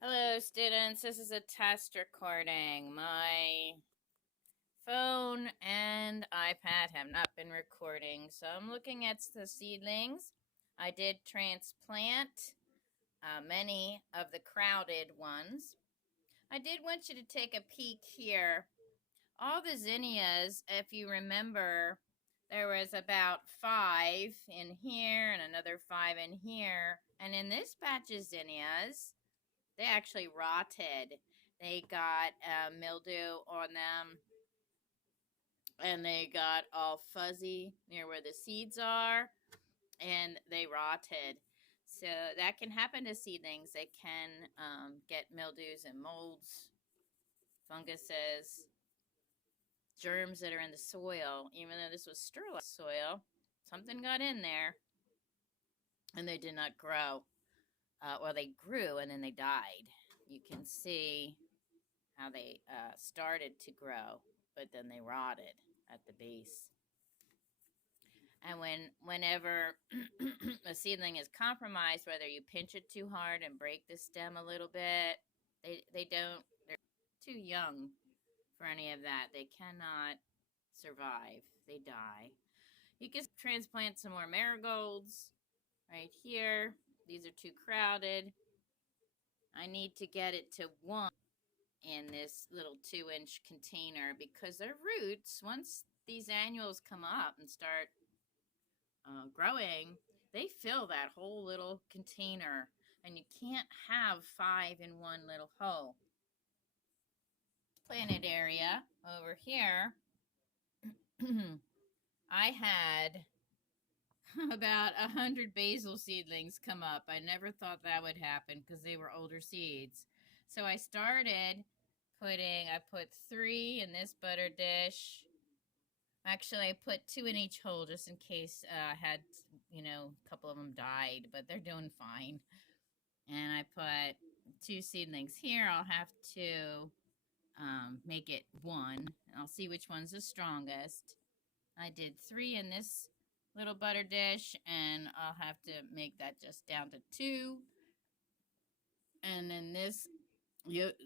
Hello, students. This is a test recording. My phone and iPad have not been recording, so I'm looking at the seedlings. I did transplant many of the crowded ones. I did want you to take a peek here. All the zinnias, if you remember, there was about 5 in here and another 5 in here. And in this batch of zinnias, they actually rotted. They got mildew on them, and they got all fuzzy near where the seeds are, and they rotted. So that can happen to seedlings. They can get mildews and molds, funguses, germs that are in the soil. Even though this was sterilized soil, something got in there, and they did not grow. Well, they grew and then they died. You can see how they started to grow, but then they rotted at the base. And whenever a seedling is compromised, whether you pinch it too hard and break the stem a little bit, they're too young for any of that. They cannot survive. They die. You can transplant some more marigolds right here. These are too crowded. I need to get it to 1 in this little 2-inch container because their roots, once these annuals come up and start growing, they fill that whole little container, and you can't have 5 in one little hole. Planted area over here, I had about 100 basil seedlings come up. I never thought that would happen because they were older seeds. So I put 3 in this butter dish. Actually, I put 2 in each hole just in case I had, a couple of them died, but they're doing fine. And I put 2 seedlings here. I'll have to make it 1. I'll see which one's the strongest. I did 3 in this little butter dish, and I'll have to make that just down to 2. And then this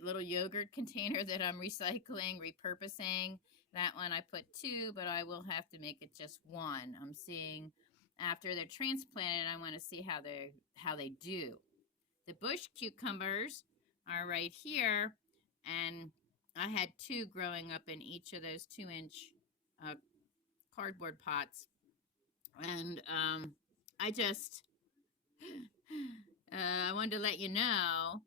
little yogurt container that I'm recycling, repurposing, that one I put 2, but I will have to make it just 1. I'm seeing after they're transplanted, I want to see how they do. The bush cucumbers are right here, and I had 2 growing up in each of those 2-inch cardboard pots. And I wanted to let you know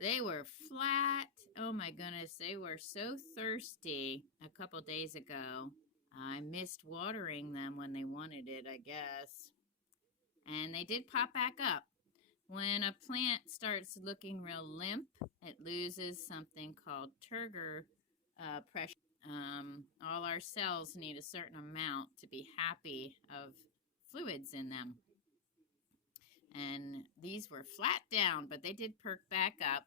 they were flat. Oh my goodness, they were so thirsty a couple days ago. I missed watering them when they wanted it, I guess. And they did pop back up. When a plant starts looking real limp, it loses something called turgor pressure. All our cells need a certain amount to be happy of fluids in them. And these were flat down, but they did perk back up.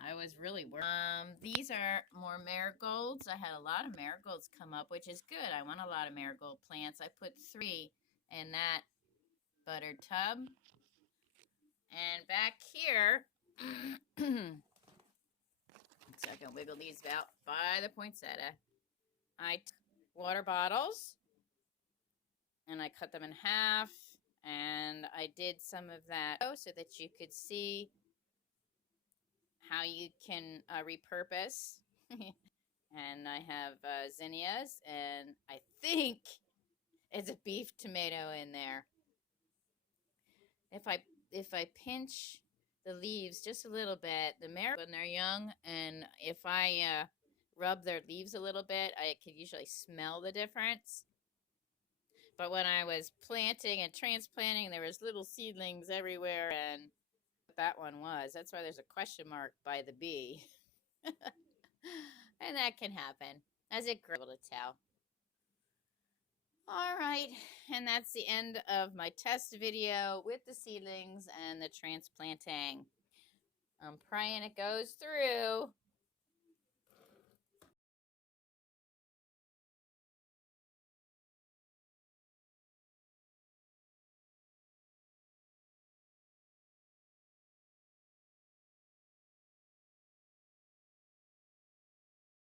I was really worried. These are more marigolds. I had a lot of marigolds come up, which is good. I want a lot of marigold plants. I put 3 in that butter tub. And back here, so I can wiggle these out by the poinsettia. I took water bottles, and I cut them in half, and I did some of that so that you could see how you can repurpose. And I have zinnias, and I think it's a beef tomato in there. If I pinch the leaves just a little bit, the marigolds when they're young, and if I rub their leaves a little bit, I could usually smell the difference. But when I was planting and transplanting, there was little seedlings everywhere, and that one was. That's why there's a question mark by the B. And that can happen as it grows, to tell. All right, and that's the end of my test video with the seedlings and the transplanting. I'm praying it goes through.